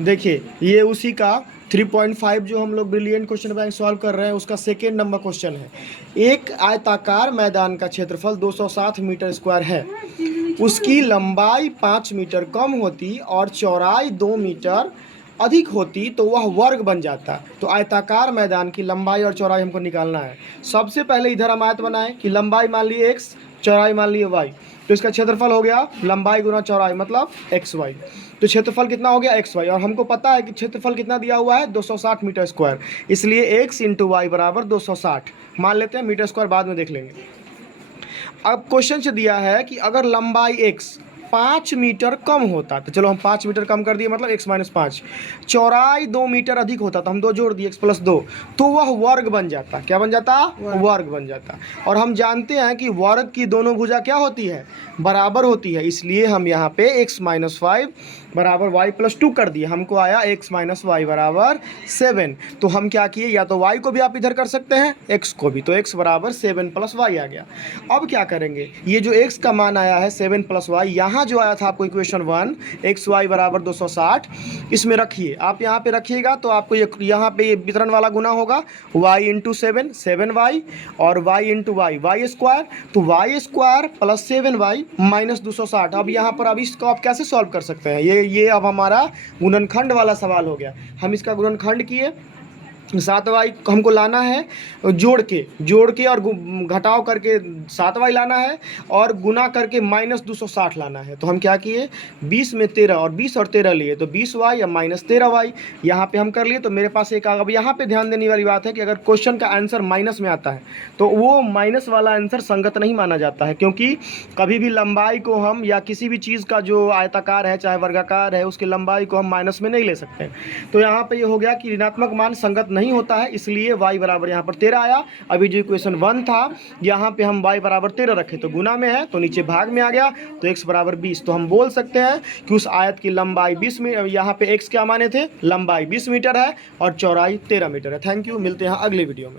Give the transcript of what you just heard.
देखिए ये उसी का 3.5 जो हम लोग ब्रिलियंट क्वेश्चन बैंक सॉल्व कर रहे हैं उसका सेकेंड नंबर क्वेश्चन है। एक आयताकार मैदान का क्षेत्रफल 260 मीटर स्क्वायर है, उसकी लंबाई 5 मीटर कम होती और चौड़ाई 2 मीटर अधिक होती तो वह वर्ग बन जाता। तो आयताकार मैदान की लंबाई और चौड़ाई हमको निकालना है। सबसे पहले इधर हम आयत बनाएं कि लंबाई मान लिए x, चौड़ाई मान लिए y, तो इसका क्षेत्रफल हो गया लंबाई गुना चौड़ाई मतलब xy। तो क्षेत्रफल कितना हो गया xy, और हमको पता है कि क्षेत्रफल कितना दिया हुआ है 260 मीटर स्क्वायर, इसलिए x इंटू वाई बराबर 260 मान लेते हैं, मीटर स्क्वायर बाद में देख लेंगे। अब क्वेश्चन से दिया है कि अगर लंबाई x 5 मीटर कम होता, तो चलो हम 5 मीटर कम कर दिए मतलब x माइनस 5, चौड़ाई 2 मीटर अधिक होता तो हम 2 जोड़ दिए x प्लस 2, तो वह वर्ग बन जाता। क्या बन जाता? वर्ग बन जाता। और हम जानते हैं कि वर्ग की दोनों भुजा क्या होती है? बराबर होती है, इसलिए हम यहाँ पे x माइनस 5 बराबर y प्लस 2 कर दिए। हमको आया x माइनस वाई बराबर 7। तो हम क्या किए, या तो y को भी आप इधर कर सकते हैं x को भी, तो x बराबर 7 प्लस वाई आ गया। अब क्या करेंगे, ये जो x का मान आया है 7 प्लस वाई, यहाँ जो आया था आपको इक्वेशन 1 एक्स वाई बराबर 260, इसमें रखिए। आप यहाँ पे रखिएगा तो आपको ये यहाँ पे ये वितरण वाला गुना होगा y इंटू 7 7y और y into y y square, तो y square plus 7y minus 260। अब यहाँ पर अब इसको आप कैसे सॉल्व कर सकते हैं, ये अब हमारा गुणनखंड वाला सवाल हो गया। हम इसका गुणनखंड किए, 7y हमको लाना है जोड़ के और घटाव करके 7y लाना है और गुना करके माइनस 260 लाना है। तो हम क्या किए, 20 में 13 और 20 और 13 लिए तो 20y या माइनस 13y यहाँ पे हम कर लिए। तो मेरे पास एक, अब यहाँ पे ध्यान देने वाली बात है कि अगर क्वेश्चन का आंसर माइनस में आता है तो वो माइनस वाला आंसर संगत नहीं माना जाता है, क्योंकि कभी भी लंबाई को हम या किसी भी चीज़ का जो आयताकार है चाहे वर्गाकार है उसकी लंबाई को हम माइनस में नहीं ले सकते। तो यहाँ पे ये हो गया कि ऋणात्मक मान संगत नहीं होता है, इसलिए y बराबर यहाँ पर 13 आया। अभी जो इक्वेशन 1 था यहाँ पे हम y बराबर 13 रखे तो गुना में है तो नीचे भाग में आ गया, तो x बराबर 20। तो हम बोल सकते हैं कि उस आयत की लंबाई 20 मीटर, यहाँ पे x क्या माने थे, लंबाई 20 मीटर है और चौड़ाई 13 मीटर है। थैंक यू, मिलते हैं अगले वीडियो में।